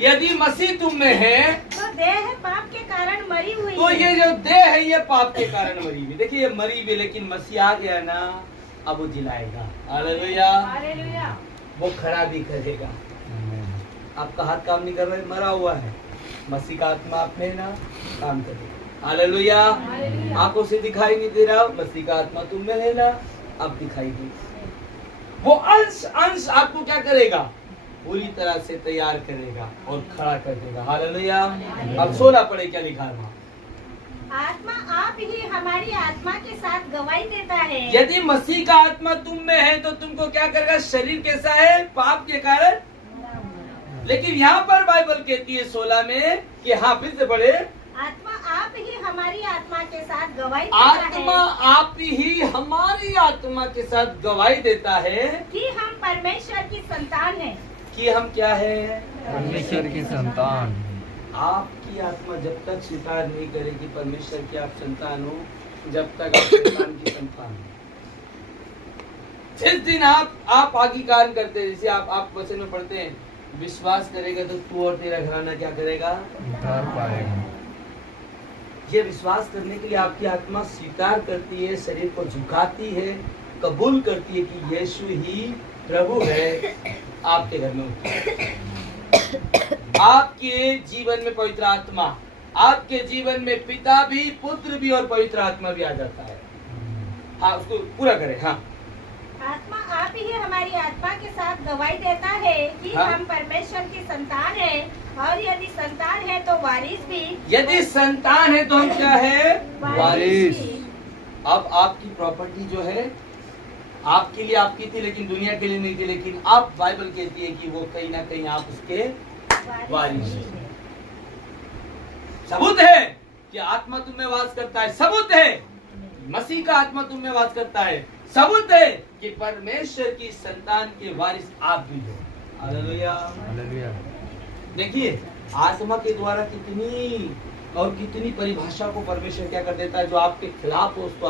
यदि मसीह तुम में है तो देह पाप के कारण मरी हुई तो है। ये जो देह है ये पाप के कारण मरी हुई। देखिए ये मरी हुई, लेकिन मसीह आ गया ना, अब वो जिलाएगा। हालेलुया। हालेलुया। वो खड़ा भी करेगा। आपका हाथ काम नहीं कर रहा है, मरा हुआ है, मसीह का आत्मा आप में ना काम करेगा। हालेलुया। हालेलुया। आंखों से दिखाई नहीं दे रहा, मसीह का आत्मा तुम में है ना, अब दिखाई दे। वो अंश अंश आपको क्या करेगा, पूरी तरह से तैयार करेगा और खड़ा कर देगा। हालेलुया। अब 16 पढ़े क्या लिखा है वहाँ? आत्मा आप ही हमारी आत्मा के साथ गवाही देता है। यदि मसीह का आत्मा तुम में है तो तुमको क्या करेगा? शरीर कैसा है? पाप के कारण। लेकिन यहाँ पर बाइबल कहती है 16 में कि हाँ, फिर से पढ़े, आत्मा आप ही हमारी आत्मा के साथ गवाही देता आत्मा है आप ही हमारी आत्मा के साथ गवाही देता है कि हम परमेश्वर की संतान हैं। कि हम क्या है? परमेश्वर की संतान। आपकी आत्मा जब तक स्वीकार नहीं करेगी परमेश्वर की आप संतान हो, जब तक आप शैतान की संतान हो। जिस दिन आप आगे कार्य करते हैं, जैसे आप वचन में पढ़ते हैं, विश्वास करेगा तो तू और तेरा घराना क्या करेगा? उद्धार पाएगा। ये विश्वास करने के लिए आपकी आत्मा स्वीकार करती है, शरीर को झुकाती है, कबूल करती है कि यीशु ही प्रभु है। आपके घर में आपके जीवन में पवित्र आत्मा, आपके जीवन में पिता भी, पुत्र भी और पवित्र आत्मा भी आ जाता है। हाँ, उसको पूरा करें। हाँ, आत्मा आप ही हमारी आत्मा के साथ गवाही देता है कि हाँ? हम परमेश्वर की संतान हैं, और यदि संतान है तो वारिस भी। यदि संतान है तो हम क्या है? वारिस। भी। अब आपकी प्रॉपर्टी जो है आपके लिए आपकी थी, लेकिन दुनिया के लिए नहीं थी, लेकिन अब बाइबल कहती है कि वो कहीं ना कहीं आप उसके वारिस भी हैं। है। सबूत है कि आत्मा तुम में वास करता है, सबूत है मसीह का आत्मा तुम में वास करता है, सबूत है कि परमेश्वर की संतान के वारिस आप भी हो। हालेलुया। हालेलुया। देखिए आत्मा के द्वारा कितनी और कितनी परिभाषा को परमेश्वर क्या कर देता है, जो आपके खिलाफ हो उसको